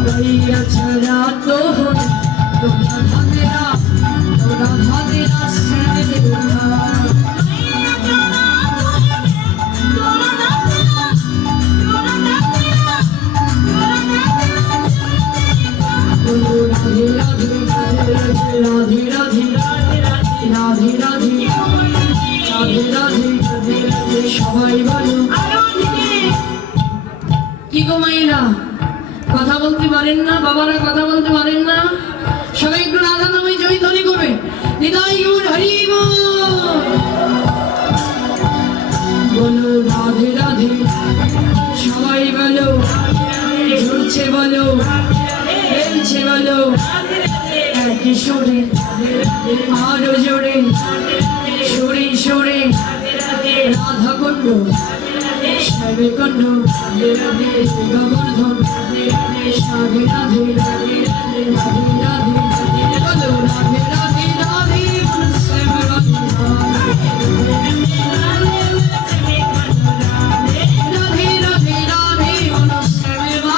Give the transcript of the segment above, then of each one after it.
भैया चला तो राधा मेरा श्याम देखा राधे राधे राधे राधे राधे राधे राधे राधे সবাই বলো কি গো মায়েরা কথা বলতে পারেন না বাবারা কথা বলতে পারেন না সবাই একটু রাধা নামে জয়ধ্বনি করবে নিতাই গৌর হরি বলো রাধে রাধে সবাই বলো ঝুলছে বলো খেলছে বলো একই সুরে আরো জোরে সুরে সুরে রাধা কুণ্ড শ্যামে কুণ্ড গোবর্ধন রাধে রাধে রাধে রাধে বলো রাধে রাধে রাধে শ্যামে রাধে রাধে রাধে শ্যামে রাধে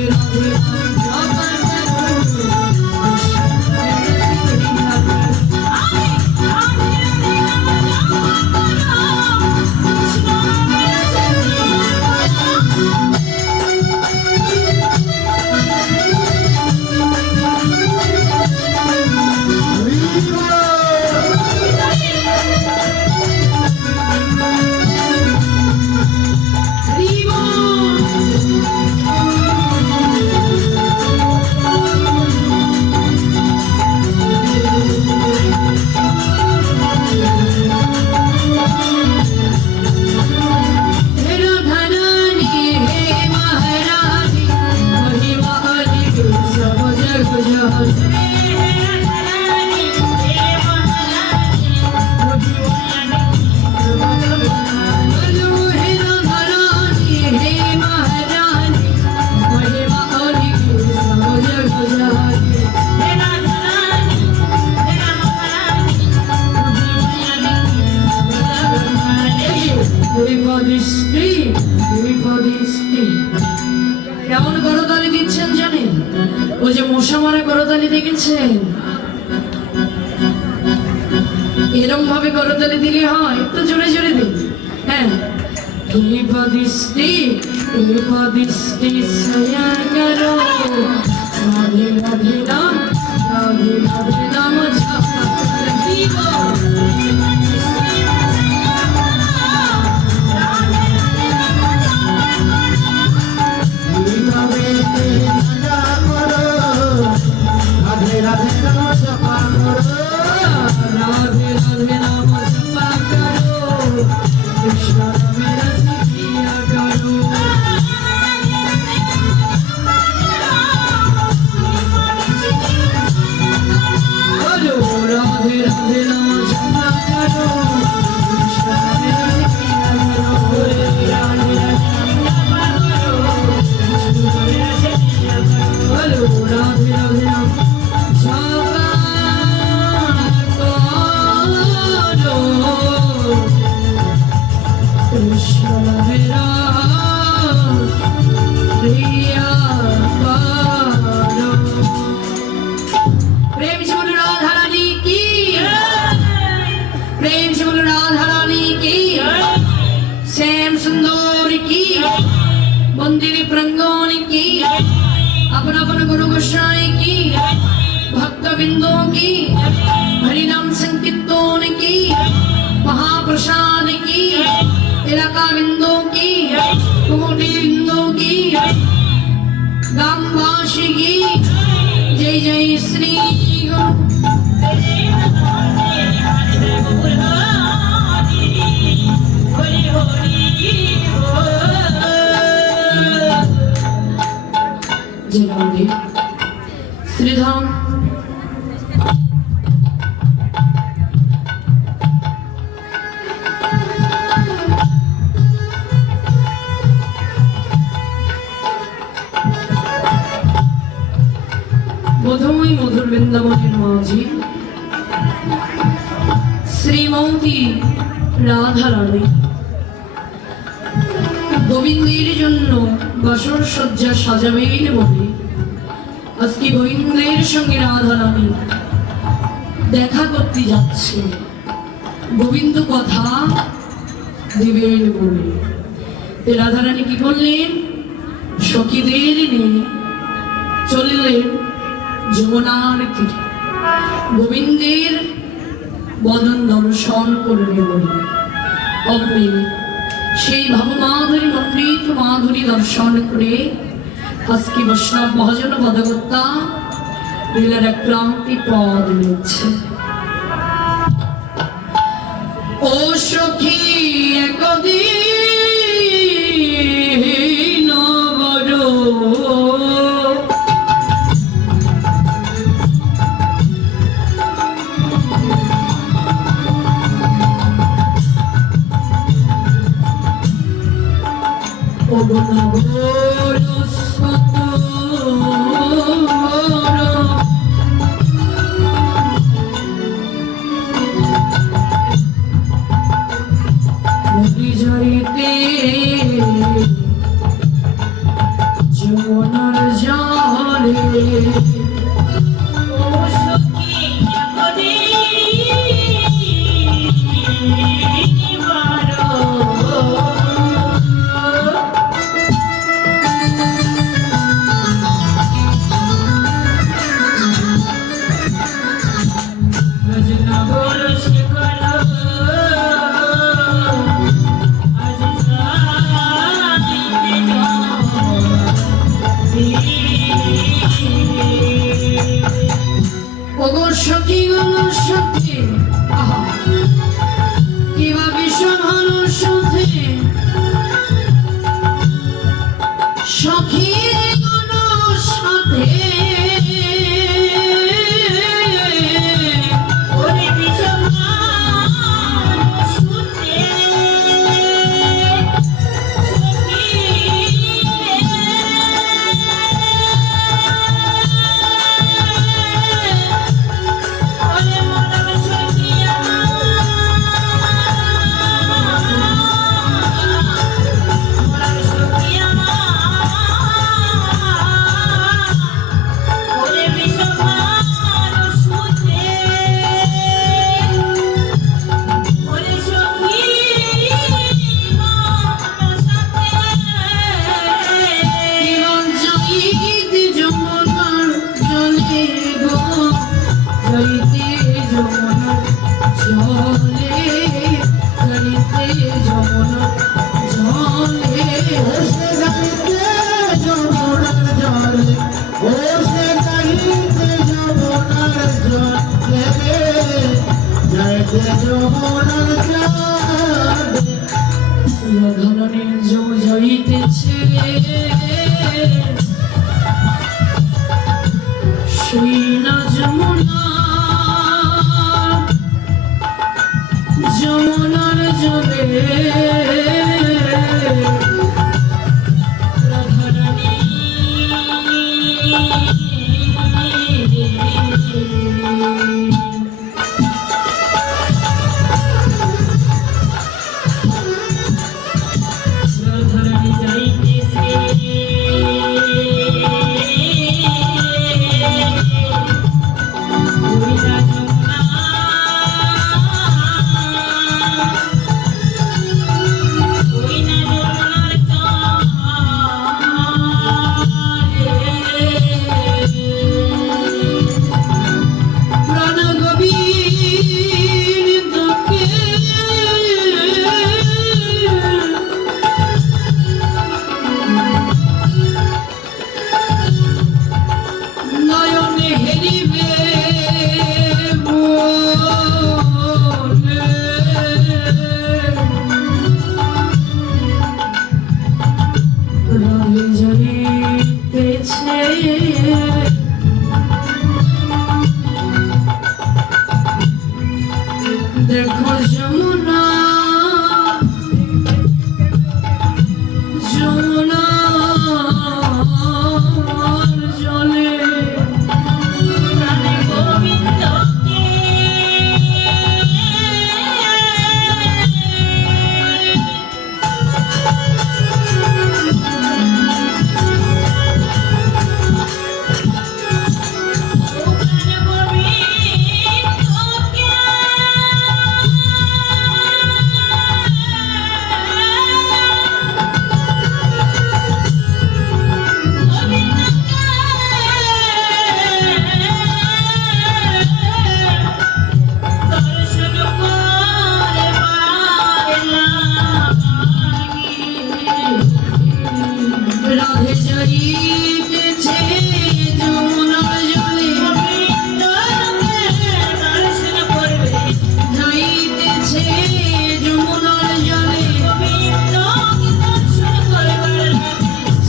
রাধে কেমন করতালি দিচ্ছেন জানেন ওই যে মশা মারা করতালি দেখেছেন এরকম ভাবে করতালি দিলে হয় একটু জোরে জোরে দিন হ্যাঁ করো রাধে রাধে রাম রাধে রাধে রাম मंदिर प्रांगण की अपना अपन गुरु गोसाई की भक्त बिंदों की हरिनाम संकीर्तन की महाप्रसाद की इलाका बिंदों की ধাম। মধুময় মধুর বৃন্দাবনের মাঝি শ্রীমতী রাধা রানী গোবিন্দের জন্য বাসর সজ্জা সাজাবেন বলে আজকে গোবিন্দের সঙ্গে রাধা রানী দেখা করতে যাচ্ছে, গোবিন্দ কথা দেবেন বলে। রাধা রানী কি করলেন? সখীদের নিয়ে চললেন যমুনার তীরে গোবিন্দের বদন দর্শন করবে বলে। অমনি সেই ভবমাধুরী মন্ডিত মাধুরী দর্শন করে আজকে বৈষ্ণব মহাজন পদকর্তা লীলার এক ক্রান্তি পদ নিচ্ছে। ও সখী একদিন বড় যমুনার জলে সখী গুলো সখী কিবা বিষণ সাথে সখী গুলো সাথে ধরনের যাইতেছে সেই না যমুনা যমুনার জলে দেখো যমুনা যমুনার জলে রাধে যাইতেছে যমুনার জলে যাইতেছে যমুনার জলে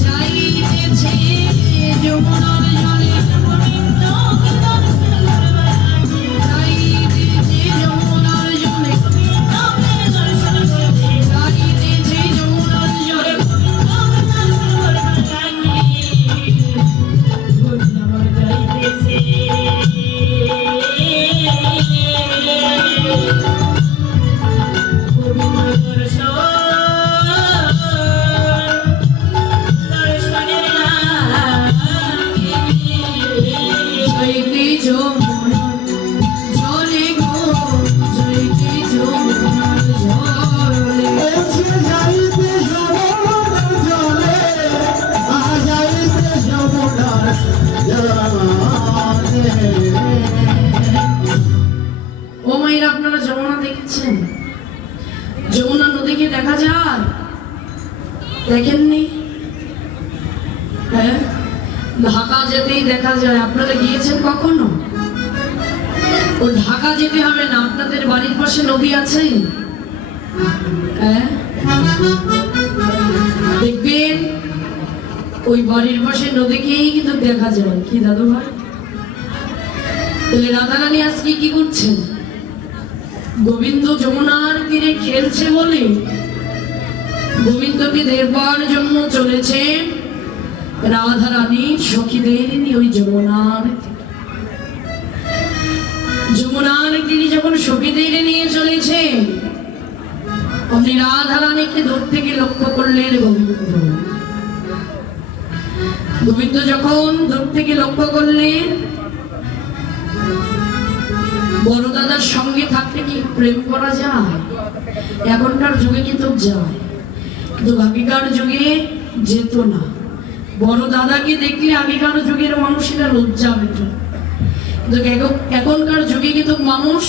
যাইতেছে যমুনার জলে যাইতেছে যমুনার জলে যাইতেছে যমুনার জলে যাইতে যমুনার জলে গো যাইতে যমুনার জলে যাইতে যমুনার জলে যাইতে যমুনার জলে। ও মায়েরা, আপনারা যমুনা দেখেছেন? যমুনা নদীকে দেখা যায়? দেখেননি? হ্যাঁ, ঢাকা যেতেই দেখা যায়। আপনারা গিয়েছেন কখনো? ও ঢাকা যেতে হবে না, আপনাদের বাড়ির পাশে নদী আছে। হ্যাঁ, দেখবেন ওই বাড়ির পাশে নদীকেই কিন্তু দেখা যায়। কি দাদু ভাই? তাহলে রাধারানী আজকে কি করছেন? গোবিন্দ যমুনার তীরে খেলছে বলে গোবিন্দকে দেখবার জন্য চলেছে রাধারানী সখীদের নিয়ে ওই যমুনার তীরে। যমুনার তীরে যখন সখীদের নিয়ে চলেছে, আপনি রাধারানীকে দূর থেকে লক্ষ্য করলেন। গোবিন্দ যখন দূর থেকে লক্ষ্য করলেন, বড় দাদার সঙ্গে থাকতে কি প্রেম করা যায়? এখনকার যুগে কিন্তু যায়, কিন্তু আগেকার যুগে যেত না। বড় দাদাকে দেখলে আগেকার যুগের মানুষেরা লজ্জা পেত, কিন্তু এখনকার যুগে কিন্তু মানুষ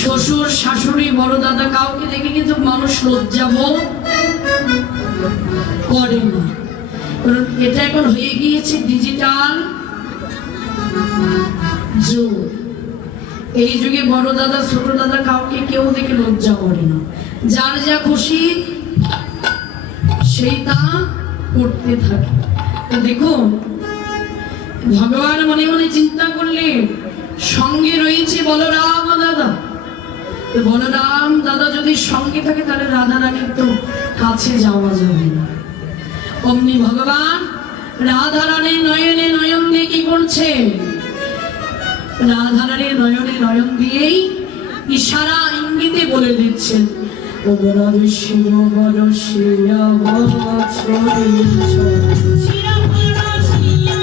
শ্বশুর শাশুড়ি বড় দাদা কাউকে দেখে কিন্তু মানুষ লজ্জাবোধ করে না। কারণ এটা এখন হয়ে গিয়েছে ডিজিটাল যুগ। এই যুগে বড় দাদা ছোট দাদা কাউকে কেউ দেখে লজ্জা করে না, যার যা খুশি সেই তা করতে থাকে। দেখুন, ভগবান মনে মনে চিন্তা করলে সঙ্গে রয়েছে বলরাম দাদা। বলরাম দাদা যদি সঙ্গে থাকে তাহলে রাধা রানীর তো কাছে যাওয়া যাবে না। অমনি ভগবান রাধা রানীর নয়নে নয়ন দিয়ে কি করছে? রাধা রানীর নয়নে নয়ন দিয়েই ইশারা ইঙ্গিতে বলে দিচ্ছেন, ও রাধে শির বরসিয়া বছরে শির বরসিয়া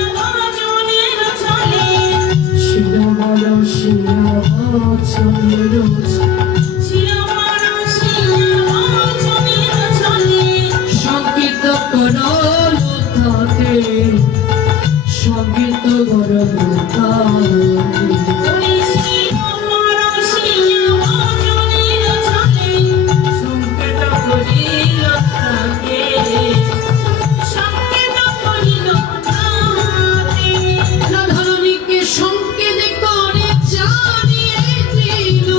বছরে সংগীত করো লোকাতে, সংগীত করো লোকাতে। রাধারানীকে সংকেত করে জানিয়ে দিল,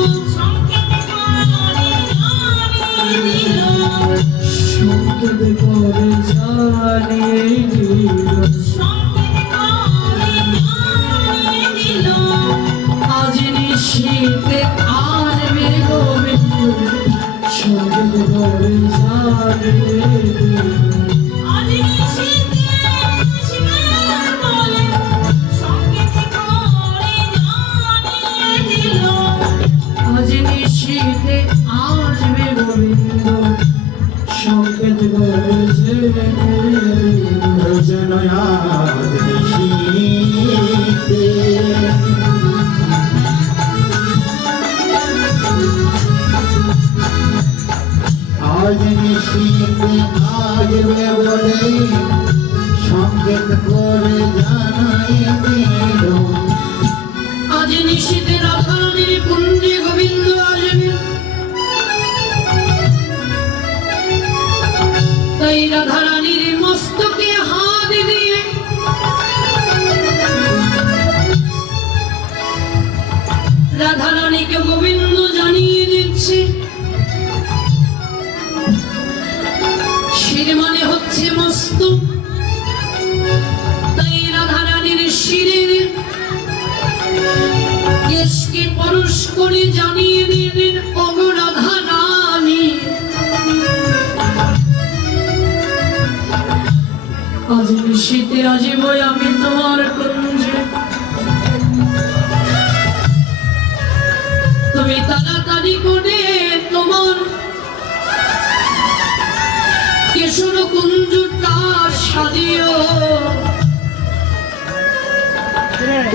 সাজিও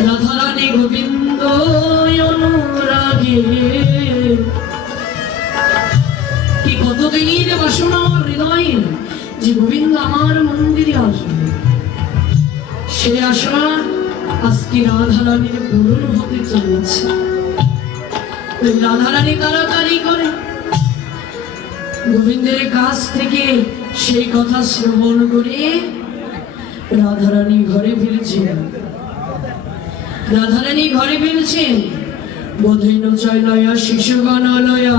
রাধারানী গোবিন্দ অনুরাগে কি কতদিনের বাসনা আমার হৃদয়ে যে গোবিন্দ আমার মন্দিরে আসবে, সে আশা আজকে রাধারানীর পূরণ হতে চলেছে। রাধারানী তাড়াতাড়ি করে গোবিন্দের কাছ থেকে সেই কথা শ্রবণ করে রাধারানী ঘরে ফিরেছেন। রাধারানী ঘরে ফিরেছেন, বোধৈন চলয়া শিশুগণলয়া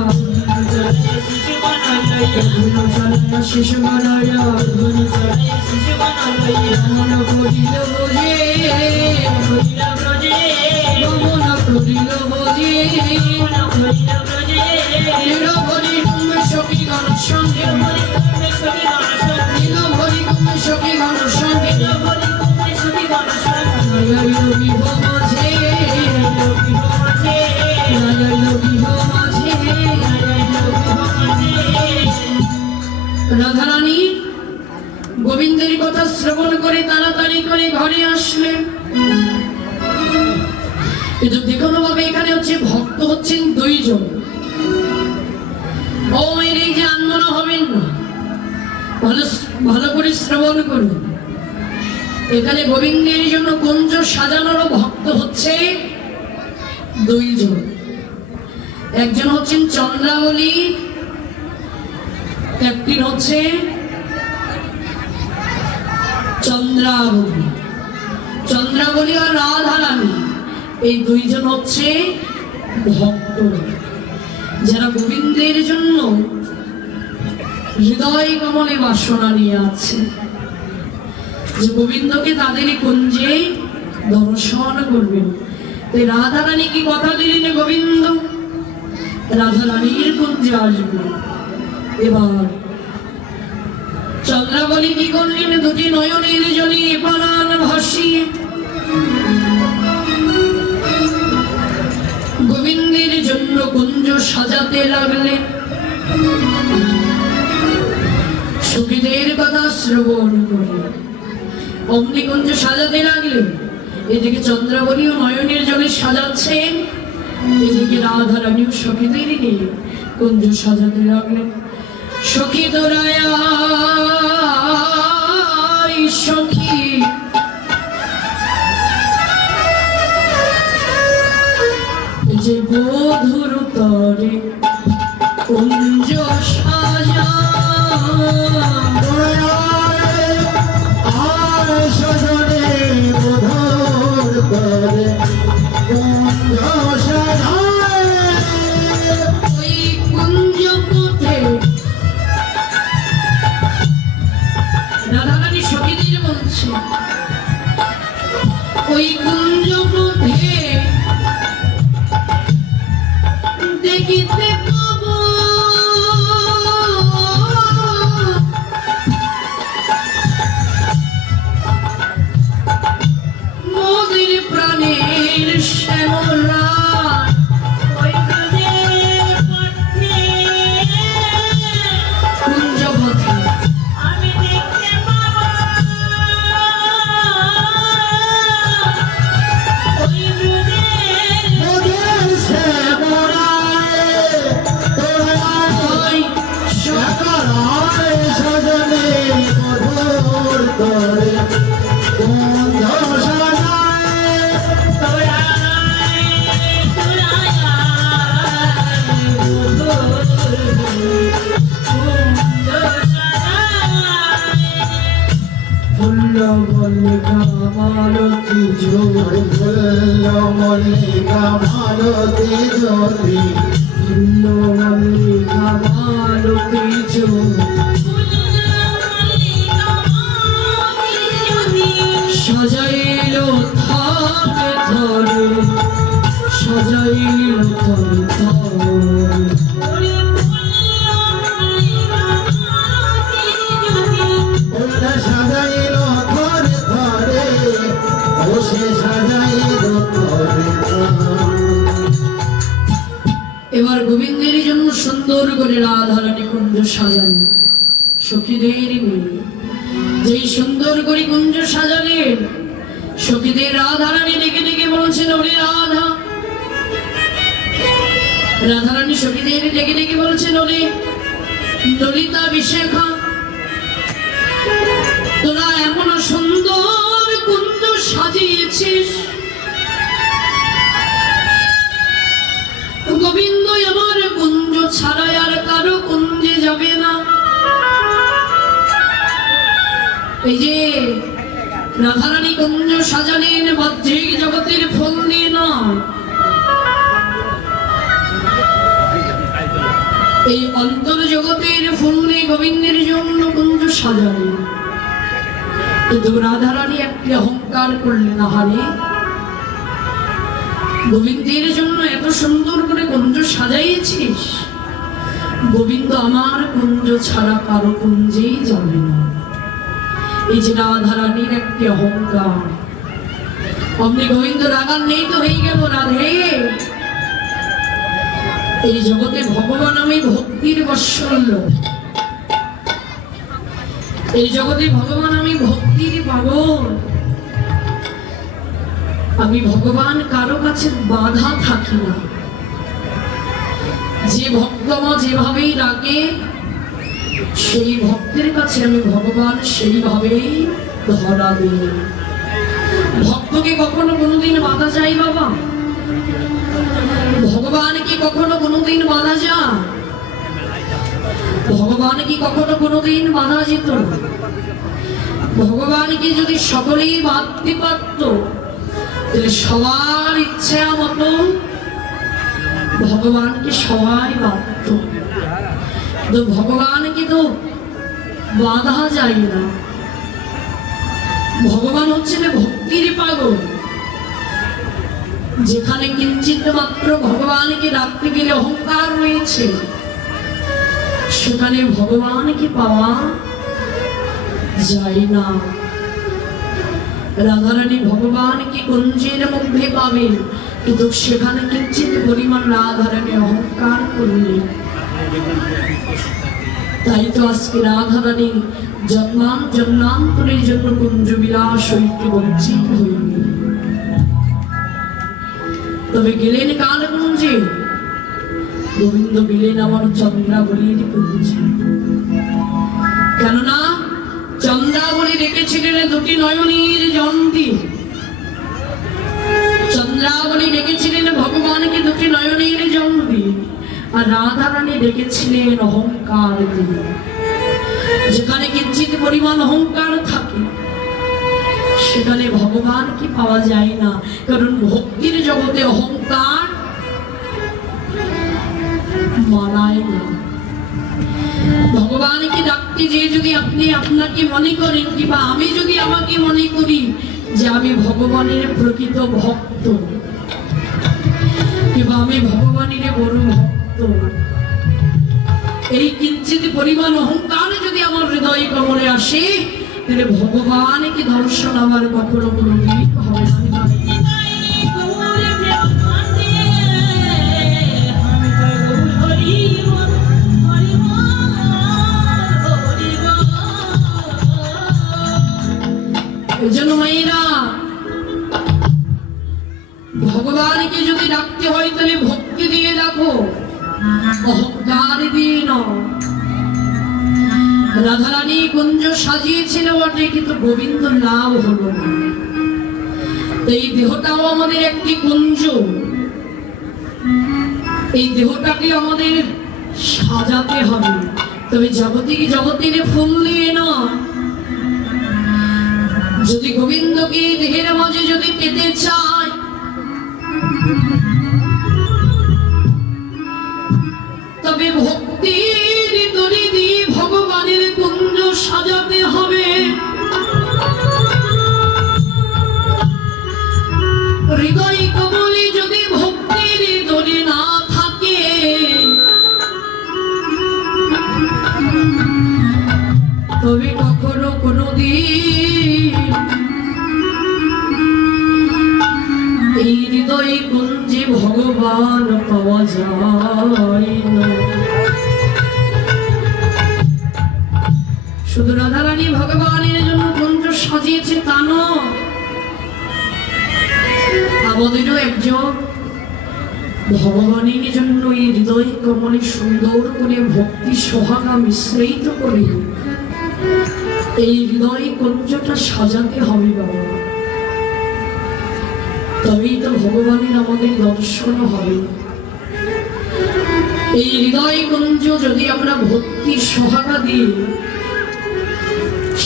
শিশুগণলয়া মন করিল বোঝে মন করিল বোঝে নীলভরি কুম্ভে সখী গণ সঙ্গে নীলভরি কুম্ভে সখী গণ সঙ্গে রাধারানী গোবিন্দের কথা শ্রবণ করে তাড়াতাড়ি করে ঘরে আসলেন। কিন্তু দেখুন বাবা, এখানে হচ্ছে ভক্ত হচ্ছেন দুইজন। ও এই যে আন্দোলন হবেন না, ভালো ভালো করে শ্রবণ করুন। এখানে গোবিন্দের জন্য কুঞ্জ সাজানোর ভক্ত হচ্ছে দুইজন। একজন হচ্ছেন চন্দ্রাবলী, একটি হচ্ছে চন্দ্রাবলী। চন্দ্রাবলী আর রাধারানী এই দুইজন হচ্ছে ভক্ত, যারা গোবিন্দের জন্য হৃদয় কমলে বাসনা নিয়ে আছে যে গোবিন্দকে তাদের কুঞ্জে দর্শন করবেন। রাধারানী কি কথা দিলেন, গোবিন্দ রাধারানীর কুঞ্জে আসবে। এবার চন্দ্রাবলী কি করলেন, দুটি নয়নের জলে প্রাণ ভাসিয়ে গোবিন্দের জন্য কুঞ্জ সাজাতে লাগলেন। সখীদের কথা শ্রবণ করে অমনি কুঞ্জ সাজাতে লাগলেন। এদিকে চন্দ্রাবলীও নয়নের জলে সাজাচ্ছেন, এদিকে রাধারানীও সখীদের নিয়ে কুঞ্জ সাজাতে লাগলেন। সখী তোরায় সখী যে বধুর তরে কুঞ্জ সাজা সজনে বধুর তরে কুঞ্জ সাজায়। ওই কুঞ্জ পথে রাধারানী সখীদের বলছে, ওই কুঞ্জ পথে দেখিতে পাব মোদের প্রাণের শ্যামলা। কুঞ্জ পথে মোদের শ্যামলায় তোরায় সকারায় সজনে বধুর তরে কুঞ্জ সাজায়। ফুল্ল মল্লিকা মালতী ঝোর ফুল্ল মল্লিকা মালতী জ্যোতি ফুল্ল মল্লিকা মালতী ঝোর সাজাইল থাকে ধরে সাজাইল থরে থরে ওটা সাজাইল থরে থরে বসে সাজাইল থরে থরে। এবার গোবিন্দের জন্য সুন্দর করে রাধারানী কুঞ্জ সাজান সখীদের নিয়ে। যেই সুন্দর করে কুঞ্জ সাজালেন, সখীদের রাধারানী ডেকে ডেকে বলছেন, ওরে রাধা। রাধারানী সখীদের ডেকে ডেকে বলছেন, ওরে ললিতা বিশাখা, তোরা এমন সুন্দর কুঞ্জ সাজিয়েছিস, গোবিন্দ আমার কুঞ্জ ছাড়া আর কারো কুঞ্জে যাবে না। এই যে রাধারানী কুঞ্জ সাজালেন বাহ্যিক জগতের ফুল দিয়ে নয়, এই অন্তর জগতের ফুল দিয়ে গোবিন্দের জন্য কুঞ্জ সাজালেন। কিন্তু রাধারানী একটি অহংকার করলেন, আহারে গোবিন্দের জন্য এত সুন্দর করে কুঞ্জ সাজাইয়েছিস, গোবিন্দ আমার কুঞ্জ ছাড়া কারো কুঞ্জেই যাবে না। এই যে রাধারানীর একটি অহংকার, অমনি গোবিন্দ রাগান্বিত হয়ে গেল, রাধে এই জগতে ভগবান আমি ভক্তির বৎসল্য, এই জগতে ভগবান আমি ভক্তির পাগল, আমি ভগবান কারো কাছে বাধা থাকি না। যে ভক্তম যেভাবেই ডাকে সেই ভক্তের কাছে আমি ভগবান সেইভাবেই ধরা দিই। ভক্তকে কখনো কোনোদিন বাধা যায় বাবা? ভগবান কি কখনো কোনোদিন বাধা যায়? ভগবান কি কখনো কোনোদিন বাধা যেত? ভগবানকে যদি সকলেই বাঁধতে পারত, তাহলে সবার ইচ্ছা মতো ভগবানকে সবাই বাঁধত। তো ভগবানকে তো বাধা যায় না। ভগবান হচ্ছেন ভক্তির পাগল। যেখানে কিঞ্চিত মাত্র ভগবানকে ডাকতে গেলে অহংকার রয়েছে, সেখানে ভগবানকে পাওয়া যায় না। রাধারানী ভগবানকে কুঞ্জের মধ্যে পাবেন, কিন্তু সেখানে কিঞ্চিত পরিমাণ রাধারানী অহংকার করলেন। তাই তো আজকে রাধারানী জন্মান্তরের জন্য কুঞ্জ বিলাস হইতে বঞ্চিত হয়ে গেলেন। তবে গেলেন কার কুঞ্জে? গোবিন্দ গেলেন আমার চন্দ্রাবলীর কুঞ্জে। কেননা চন্দ্রাবলী রেখেছিলেন দুটি নয়নীর জন্তি। চন্দ্রাবলী রেখেছিলেন ভগবানকে দুটি নয়নীর জন্তি, আর রাধারানী রেখেছিলেন অহংকার দিয়ে। যেখানে কিঞ্চিত পরিমাণ অহংকার থাকে, সেখানে ভগবানকে পাওয়া যায় না। কারণ ভক্তির জগতে অহংকার মানায় না। ভগবানকে ডাকতে যে যদি আপনি আপনাকে মনে করেন, কিংবা আমি যদি আমাকে মনে করি যে আমি ভগবানের প্রকৃত ভক্ত, কিংবা আমি ভগবানের বড় ভক্ত, এই কিঞ্চিত পরিমাণ অহংকার যদি আমার হৃদয় কমলে আসে, তাহলে ভগবানকে দর্শন আমার কখনো কোনোদিন হবে না। এই জন্য মায়েরা, ভগবানকে যদি ডাকতে হয় তাহলে ভক্তি দিয়ে ডাকো, অহংকার দিয়ে নয়। রাধারানী কুঞ্জ সাজিয়েছিল বটে, কিন্তু গোবিন্দ লাভ হলো না। এই দেহটাও আমাদের একটি কুঞ্জ, এই দেহটাকে আমাদের সাজাতে হবে। তবে জগতের ফুল দিয়ে নয়। যদি গোবিন্দকে দেহের মাঝে যদি পেতে চায়, তবে ভক্তির দড়ি দিয়ে ভগবানের কুঞ্জ সাজাতে হবে। হৃদয় কমলে যদি ভক্তির দড়ি না থাকে, তবে কখনো কোনোদিন এই হৃদয় কুঞ্জে ভগবান পাওয়া যায় না। শুধু রাধারানী ভগবানের জন্য সাজিয়েছে তা নয়, আমাদেরও একজন ভগবানের জন্য এই হৃদয় কমলে সুন্দর করে ভক্তি সোহাগা মিশ্রিত করে এই হৃদয় কুঞ্জটা সাজাতে হবে বাবা। তবেই তো ভগবানের আমাদের দর্শন হবে। এই হৃদয় কুঞ্জ যদি আমরা ভক্তি সোহাগা দিয়ে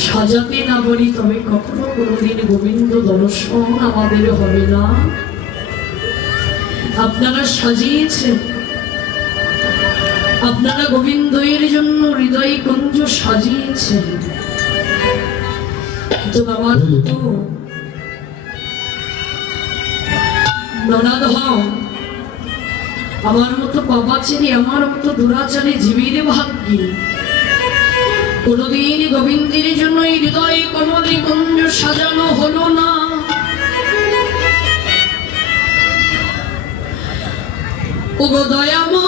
সাজাতে না পারি তবে কখনো কোনোদিন গোবিন্দ দর্শন আমাদের হবে না। আপনারা সাজিয়েছেন, আপনারা গোবিন্দের জন্য হৃদয় কুঞ্জ সাজিয়েছেন, কিন্তু আমার তো ননাদ হও, আমার মতো পাপাচারী, আমার মতো দুরাচারী জীবীর ভাগ্যে কোনদিন গোবিন্দের জন্য এই হৃদয় কমলে কুঞ্জ সাজানো হলো না। ওগো দয়াময়,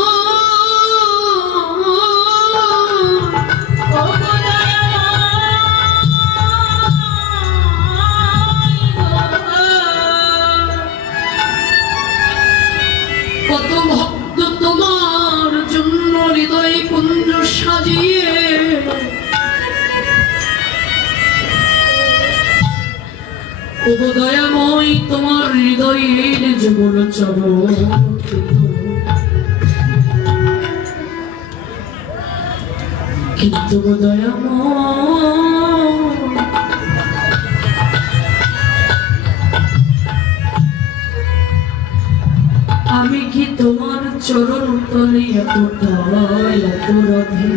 কত ভক্ত তোমার জন্য হৃদয় কুঞ্জ সাজিয়ে ওগো দয়াময় তোমার হৃদয়ের যুগল চরণ কিন্তু গো দয়াময় আমি কি তোমার চরণ তলে এতটা এত রাধি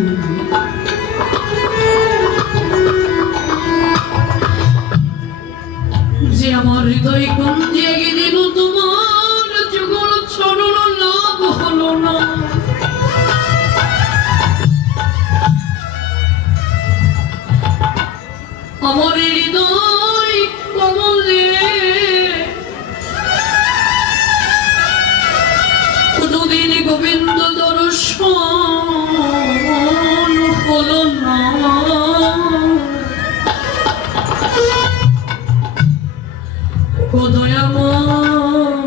যে আমার হৃদয় কুঞ্জে গেদিন তোমার যুগল চরণ লাভ হলো না। আমার হৃদয় কমলে কোনদিন গোবিন্দ দর্শন হলো না। ও দয়াময়,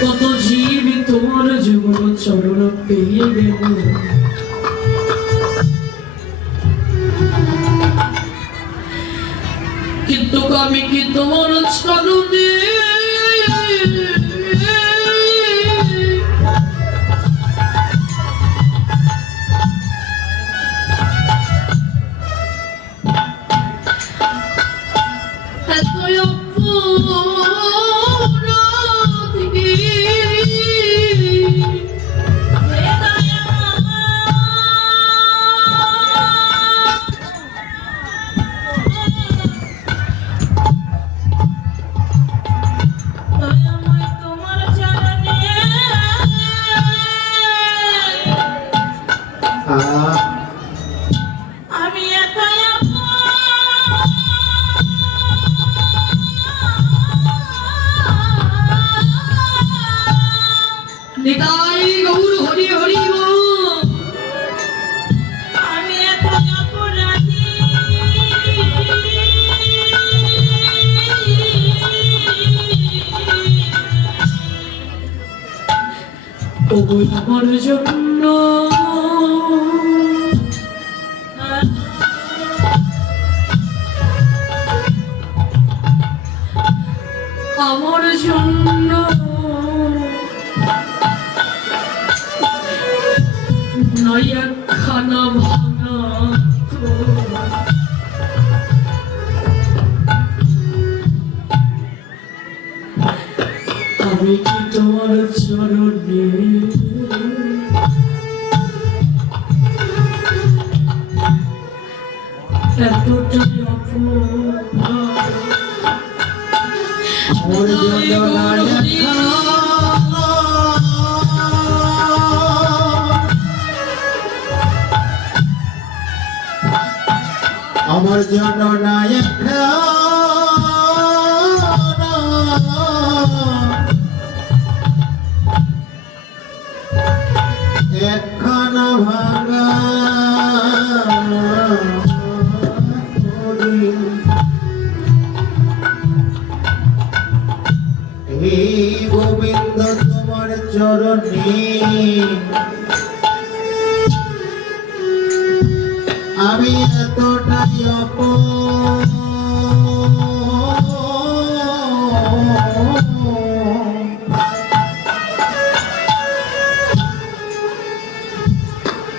কত জীব তোমার যুগল চরণ পেয়ে গেল, কিন্তু আমি কি তোমার চরণে নিতাই গৌর হরি হরি আমি এখন অপরাধী, ওগো আমার জন্য আমার জন্য নয় একখানা ভাঙা আমি কি তোমার চরণে এতটাই অপমান ওর জন্য আমার জন্য নায়ক একখানা ভাঙা গোবিন্দ তোমার চরণে আমি এতটাই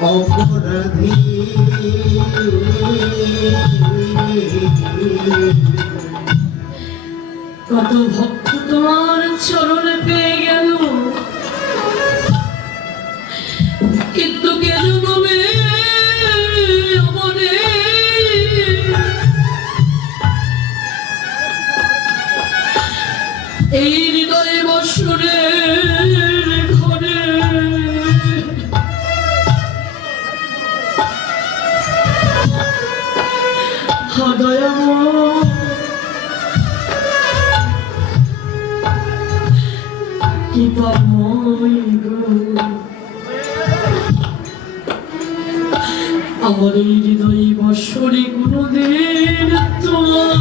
অপরাধী কত ভক্ত তোমার চরণে পেয়ে গেল, কিন্তু কে জন্মে মনে এই হৃদয়ে বৎসরে ঘরে দয়াময় কৃপাময় গো, আমার এই হৃদয় বৎসরে কোনদিন তোমার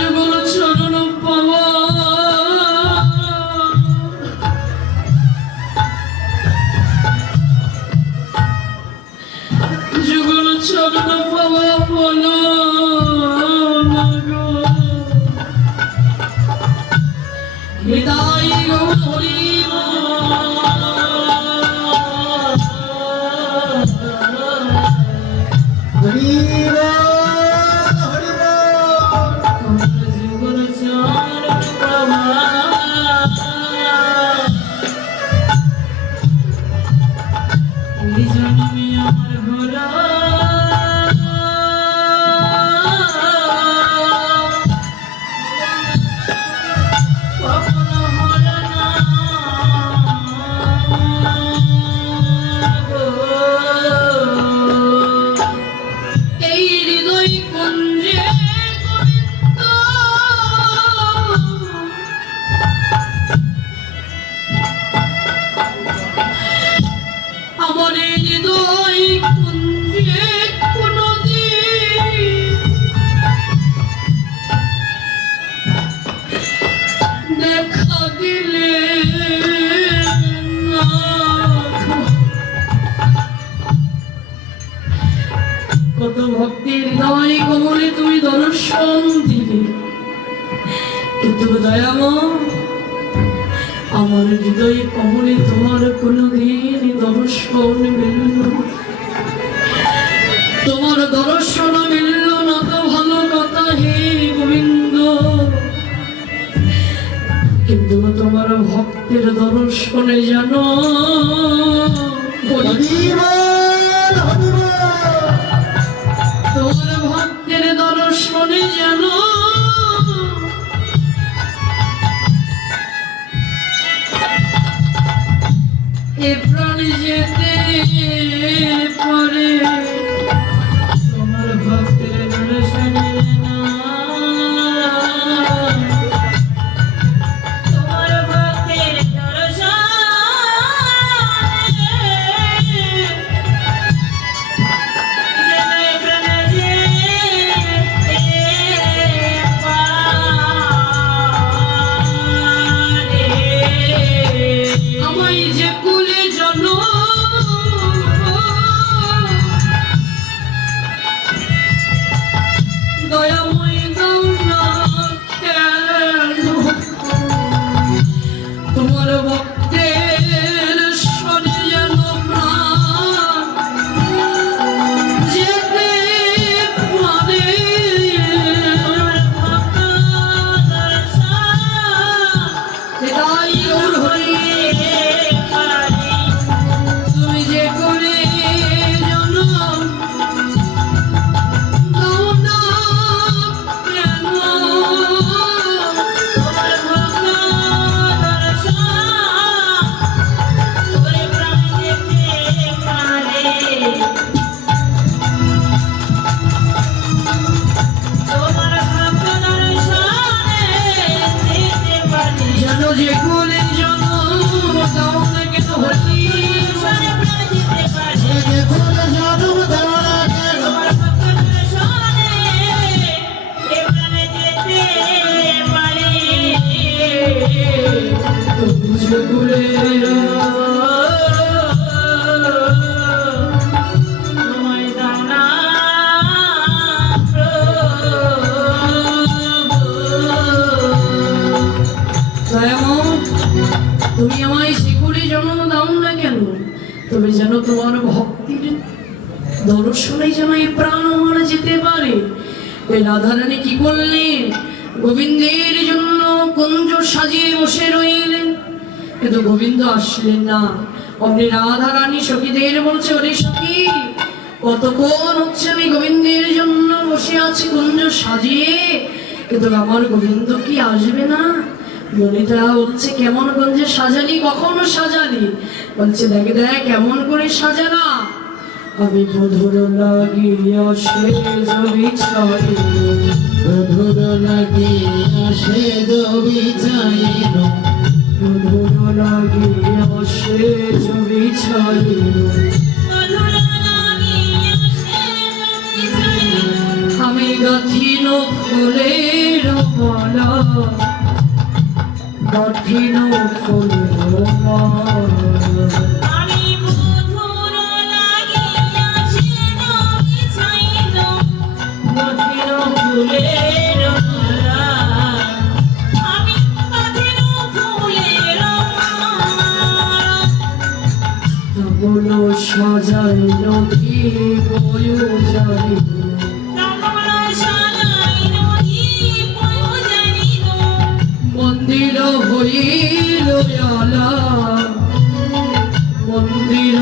যুগল চরণ পাওয়া যুগল চরণ পাওয়া বলো হৃদয় গৌর হরি যুগল চরণ পাওয়া এই জন্মে আমার ভোলা এই হৃদয় কুঞ্জে গোবিন্দ আমার এই হৃদয় কুঞ্জে কোনদিন দেখা দিলে না, কত ভক্তির হৃদয় কমলে তুমি দর্শন দিলে, কিন্তু দয়াময় আমার হৃদয় কমলে তোমার কোনদিন দর্শন মিলল না। তোমার দর্শন মিলল না তো ভালো কথা হে গোবিন্দ, কিন্তু তোমার ভক্তের দর্শনে জানো তোমার ভক্তের দর্শনে জানো এ প্রাণ যেতে পারে, তোমার ভক্তের দর্শনে জানো তোমার ভক্তের দর্শনে যেন প্রাণ যেতে পারে। আমায় যে কুলে জানো দয়াময় দাও না কেন, তোমার ভক্তের শরীর যেন প্রাণ যেতে পারে। হৃদয় গৌর হরি তুমি যে করে জানো দাও না কেন, জানো যে করে জানো দাও না কেন হরি যে ফুল জানুম দেওয়া কেন তোমার ভক্তির দর্শনে যেন এই প্রাণ আমার যেতে পারে। এই রাধারানী কি করলেন? গোবিন্দের জন্য কুঞ্জ সাজিয়ে বসে রইলেন, কিন্তু গোবিন্দ আসলেন না। অমনি রাধারানী সখীদের বলছে, ওরে সখী, কতক্ষণ হচ্ছে আমি গোবিন্দের জন্য বসে আছি কুঞ্জ সাজিয়ে, কিন্তু আমার গোবিন্দ কি আসবে না? ললিতা বলছে, কেমন কুঞ্জে সাজালি, কখনো সাজালি? বলছে, দেখ দেখ কেমন করে সাজানা। আমি মধুর লাগিয়া সে বিছাই, মধুর লাগিয়া সেজ বিছাইল, মধুর লাগিয়া সে বিছাই, মধুর লাগিয়া সেজ বিছাইল, আমি গাঁথিল ফুলের মালা, গাঁথিল ফুলের মালা। আমি মধুর লাগিয়া সেজ বিছাইল, মধুর ফুলের মালা, আমি মধুর ফুলের মালা। তবল সাজাই নদী বয় যাই, নমন সাজাইল দীপ জ্বালিল, মন্দির হইল আলা, মন্দির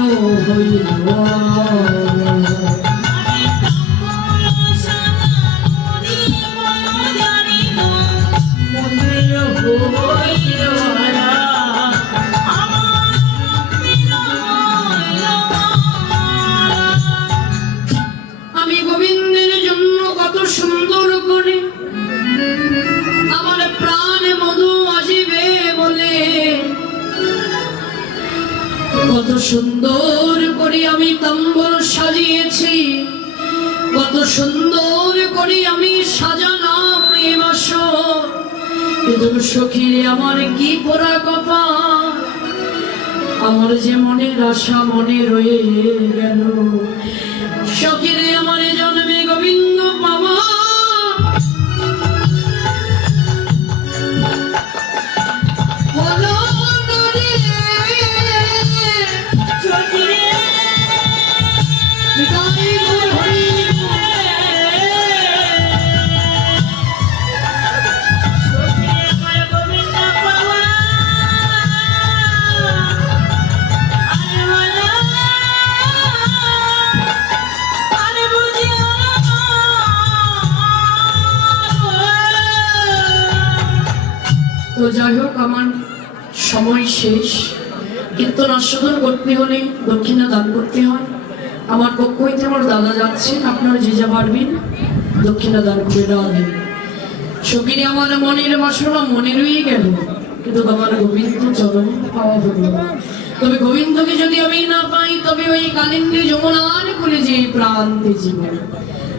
হইল আলা। আমি নমন সাজাইল দীপ জ্বালিল, মন্দির হইল আলা। আমার মন্দির হইল মালা। আমি গোবিন্দের জন্য কত সুন্দর করে আমার প্রাণে মধু আসিবে বলে, কত সুন্দর করে আমি তম্বর সাজিয়েছি, কত সুন্দর করে আমি সাজালাম এ বাসর, কিন্তু সখীরে আমার কি পোড়া কপাল, আমার যে মনের আশা মনে রয়ে গেল। সখীরে আমার জন্মে গোবিন্দ পাওয়া, হলো না রে। সখিরে নিতাই গৌর হরি সখিরে আমার গোবিন্দ পাওয়া, আলমালা আর বুঝিও না। তো যাই হোক, আমার সময় শেষ। কীর্তন আস্বাদন করতে হলে দক্ষিণা দান করতে হয়। আমার পক্ষ হইতে আমার দাদা যাচ্ছেন, আপনারা যে যা পারবেন দক্ষিণা দান করে রাখবেন। সখীরে আমার মনের বাসনা মনে রয়ে গেল, কিন্তু আমার গোবিন্দ চরণ পাওয়া হলো না। তবে গোবিন্দকে যদি আমি না পাই, তবে ওই কালিন্দী যমুনার কোলে যে প্রাণ তেজিব,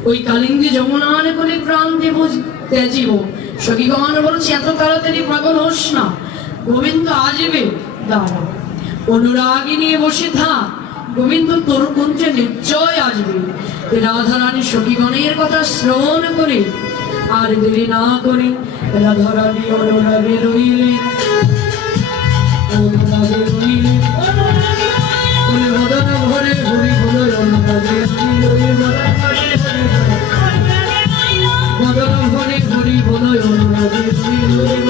ওই কালিন্দী যমুনার কোলে প্রাণ দেব তেজিব। সখীগণ বলছে, এত তাড়াতাড়ি পাগল হোস না, গোবিন্দ আসবে, দাঁড়া, অনুরাগী নিয়ে বসে থাক, গোবিন্দ তোর কুঞ্জে নিশ্চয় আসবে। রাধারানী সখীগণের কথা শ্রবণ করে আর দেরি না করে রাধারানী অনুরাগে রইলেন, অনুরাগে রইলেন। বলে মদন ঘরে ঘুরি ঘুরে অনুরাগে রইলেন, মদন ঘরে ঘুরি ঘুরে অনুরাগে রইলেন।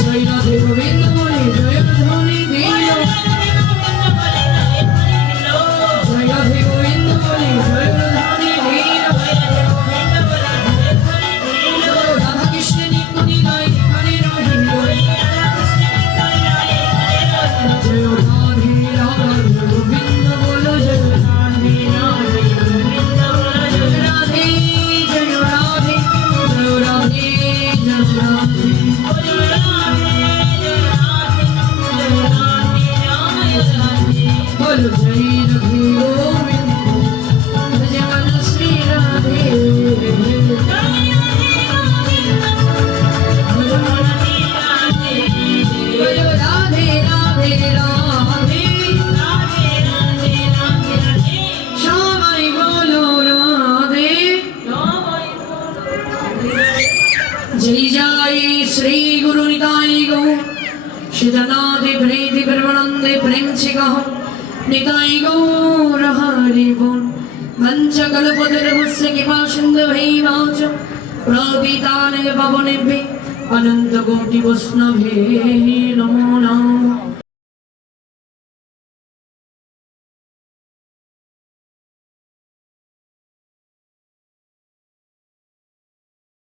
জয় রাধে গোবিন্দ বলে জয় ধ্বনি দিল, জয় রাধে গোবিন্দ বলে জয় ধ্বনি দিল। রাধা কৃষ্ণ নিত্য নিলয় এখানে রহিল, জয় রাধে রাধে গোবিন্দ বল জয় রাধে। শিদানাদে প্রীতি পরমানন্দে প্রেম ছিগহ নিতাই গৌর হরি বল মঞ্চ কল্পতরুস্য কৃপা সিন্ধু ভৈবাচ প্রবিতানে পবনেভ্যঃ অনন্ত কোটি বৈষ্ণবে নমো নমঃ।